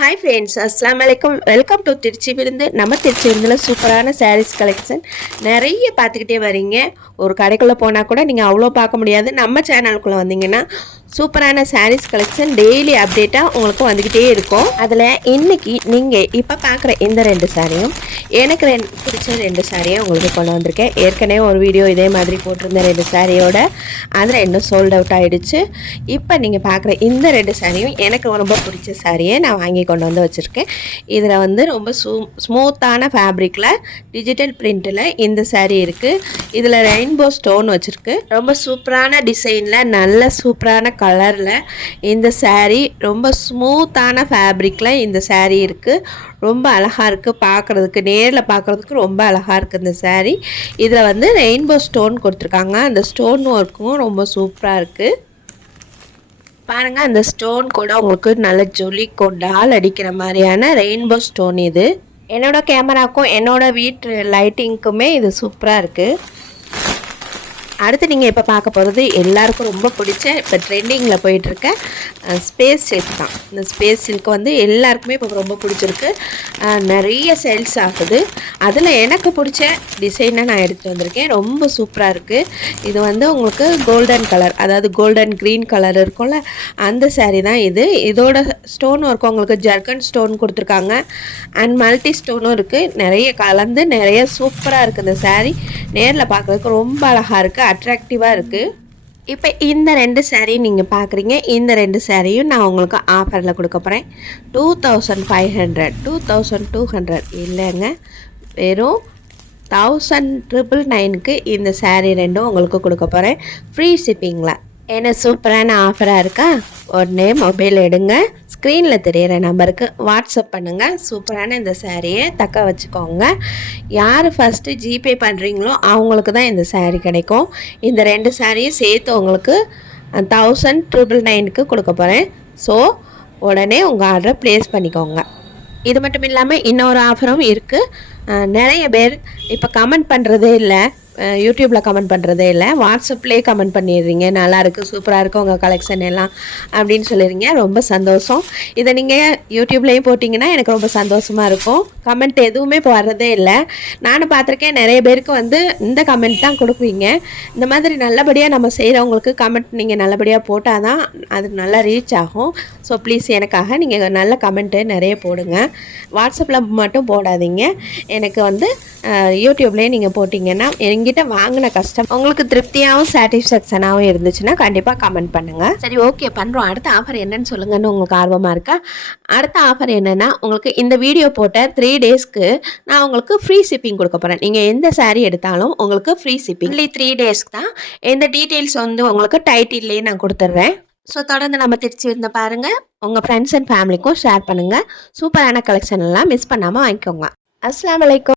Hi friends அஸ்லாம் வலைக்கம் welcome to Trichy விருந்து நம்ம திருச்சி விருந்தில் சூப்பரான சாரீஸ் கலெக்ஷன் நிறைய பார்த்துக்கிட்டே வரீங்க. ஒரு கடைக்குள்ளே போனால் கூட நீங்கள் அவ்வளோ பார்க்க முடியாது. நம்ம சேனலுக்குள்ளே வந்தீங்கன்னா சூப்பரான சாரீஸ் கலெக்ஷன் டெய்லி அப்டேட்டாக உங்களுக்கு வந்துக்கிட்டே இருக்கும். அதில் இன்னைக்கு நீங்கள் இப்போ பார்க்குற இந்த ரெண்டு சாரியும் எனக்கு ரெண்டு பிடிச்ச ரெண்டு சாரியும் உங்களுக்கு கொண்டு வந்திருக்கேன். ஏற்கனவே ஒரு வீடியோ இதே மாதிரி போட்டிருந்த ரெண்டு சாரியோட அதில் இன்னும் சோல்ட் அவுட் ஆகிடுச்சு இப்போ நீங்கள் பார்க்குற இந்த ரெண்டு சாரியும் எனக்கு ரொம்ப பிடிச்ச சாரியை நான் வாங்கி கொண்டு வந்து வச்சுருக்கேன். இதில் வந்து ரொம்ப சூ ஸ்மூத்தான ஃபேப்ரிக்கில் டிஜிட்டல் பிரிண்ட்டில் இந்த சாரீ இருக்குது இதில் ரெயின்போ ஸ்டோன் வச்சுருக்கு. ரொம்ப சூப்பரான டிசைனில் நல்ல சூப்பரான கலரில் இந்த சேரீ ரொம்ப ஸ்மூத்தான ஃபேப்ரிக்கில் இந்த சேரீ இருக்குது ரொம்ப அழகாக இருக்குது பார்க்குறதுக்கு நேரில் பார்க்குறதுக்கு ரொம்ப அழகாக இருக்குது இந்த சேரீ இதில் வந்து ரெயின்போ ஸ்டோன் கொடுத்துருக்காங்க. அந்த ஸ்டோன் ஒர்க்கும் ரொம்ப சூப்பராக இருக்குது பாருங்கள் அந்த ஸ்டோன் கூட உங்களுக்கு நல்ல ஜொலி கொண்டால் அடிக்கிற மாதிரியான ரெயின்போ ஸ்டோன் இது. என்னோடய கேமராக்கும் என்னோடய வீட்டு லைட்டிங்க்குமே இது சூப்பராக இருக்குது அடுத்து நீங்கள் இப்போ பார்க்க போகிறது எல்லாருக்கும் ரொம்ப பிடிச்ச இப்போ ட்ரெண்டிங்கில் போயிட்டுருக்க ஸ்பேஸ் சில்க் தான். இந்த ஸ்பேஸ் சில்க் வந்து எல்லாருக்குமே இப்போ ரொம்ப பிடிச்சிருக்கு. நிறைய சேல்ஸ் ஆகுது. அதில் எனக்கு பிடிச்ச டிசைனை நான் எடுத்துகிட்டு வந்திருக்கேன். ரொம்ப சூப்பராக இருக்குது இது வந்து உங்களுக்கு கோல்டன் கலர் அதாவது கோல்டன் க்ரீன் கலர் இருக்கும்ல அந்த சேரீ தான் இது. இதோட ஸ்டோன் ஒர்க் உங்களுக்கு ஜர்கன் ஸ்டோன் கொடுத்துருக்காங்க. அண்ட் மல்டி ஸ்டோனும் இருக்குது நிறைய கலந்து நிறைய சூப்பராக இருக்குது இந்த சாரீ நேரில் பார்க்குறதுக்கு ரொம்ப அழகாக இருக்குது அட்ராக்டிவாக இருக்குது இப்போ இந்த ரெண்டு சேரீ நீங்கள் பார்க்குறீங்க இந்த ரெண்டு சேரீயும் நான் உங்களுக்கு ஆஃபரில் கொடுக்க போகிறேன் two thousand five hundred two thousand two hundred இல்லைங்க. வெறும் தௌசண்ட் ட்ரிபிள் நைனுக்கு இந்த சேரீ ரெண்டும் உங்களுக்கு கொடுக்க போகிறேன் ஃப்ரீ ஷிப்பிங்கில் என்ன சூப்பரான ஆஃபராக இருக்கா? உடனே மொபைல் எடுங்க. ஸ்க்ரீனில் தெரிகிற நம்பருக்கு வாட்ஸ்அப் பண்ணுங்கள் சூப்பரான இந்த சேரீயை தக்க வச்சுக்கோங்க. யார் ஃபஸ்ட்டு ஜிபே பண்ணுறீங்களோ அவங்களுக்கு தான் இந்த சேரீ கிடைக்கும். இந்த ரெண்டு சேரீயும் சேர்த்து உங்களுக்கு தௌசண்ட் ட்ரிபிள் நைனுக்கு கொடுக்க போகிறேன் ஸோ உடனே உங்கள் ஆர்டரை ப்ளேஸ் பண்ணிக்கோங்க. இது மட்டும் இல்லாமல் இன்னொரு ஆஃபரும் இருக்குது நிறைய பேர் இப்போ கமெண்ட் பண்ணுறதே இல்லை. யூடியூப்பில் கமெண்ட் பண்ணுறதே இல்லை. வாட்ஸ்அப்லேயே கமெண்ட் பண்ணிடுறீங்க. நல்லா சூப்பராக இருக்குது உங்கள் கலெக்ஷன் எல்லாம் அப்படின்னு சொல்லிடுறீங்க. ரொம்ப சந்தோஷம். இதை நீங்கள் யூடியூப்லேயும் போட்டிங்கன்னா எனக்கு ரொம்ப சந்தோஷமாக இருக்கும். கமெண்ட் எதுவுமே இப்போ வர்றதே இல்லை. நானும் பார்த்துருக்கேன் நிறைய பேருக்கு வந்து இந்த கமெண்ட் தான் கொடுப்பீங்க. இந்த மாதிரி நல்லபடியாக நம்ம செய்கிறவங்களுக்கு கமெண்ட் நீங்கள் நல்லபடியாக போட்டால் தான் அது நல்லா ரீச் ஆகும். ஸோ ப்ளீஸ் எனக்காக நீங்கள் நல்ல கமெண்ட்டு நிறைய போடுங்க. வாட்ஸ்அப்பில் மட்டும் போடாதீங்க. எனக்கு வந்து யூடியூப்லேயே நீங்கள் போட்டிங்கன்னா எங்கிட்ட வாங்கின கஷ்டம் உங்களுக்கு திருப்தியாகவும் சாட்டிஸ்ஃபேக்ஷனாகவும் இருந்துச்சுன்னா கண்டிப்பாக கமெண்ட் பண்ணுங்கள் சரி ஓகே பண்ணுறோம் அடுத்த ஆஃபர் என்னன்னு சொல்லுங்கன்னு உங்களுக்கு ஆர்வமாக இருக்கா? அடுத்த ஆஃபர் என்னென்னா உங்களுக்கு இந்த வீடியோ போட்ட த்ரீ டேஸ்க்கு நான் உங்களுக்கு ஃப்ரீ ஷிப்பிங் கொடுக்க போகிறேன் நீங்கள் எந்த சாரீ எடுத்தாலும் உங்களுக்கு ஃப்ரீ ஷிப்பிங் இல்லை த்ரீ டேஸ்க்கு தான். எந்த டீட்டெயில்ஸ் வந்து உங்களுக்கு டைட்டில்லையே நான் கொடுத்துட்றேன் ஸோ தொடர்ந்து நம்ம திருச்சி இருந்த பாருங்கள் உங்கள் ஃப்ரெண்ட்ஸ் அண்ட் ஃபேமிலிக்கும் ஷேர் பண்ணுங்கள் சூப்பரான கலெக்ஷன் எல்லாம் மிஸ் பண்ணாமல் வாங்கிக்கோங்க. அஸ்லாம் வலைக்கம்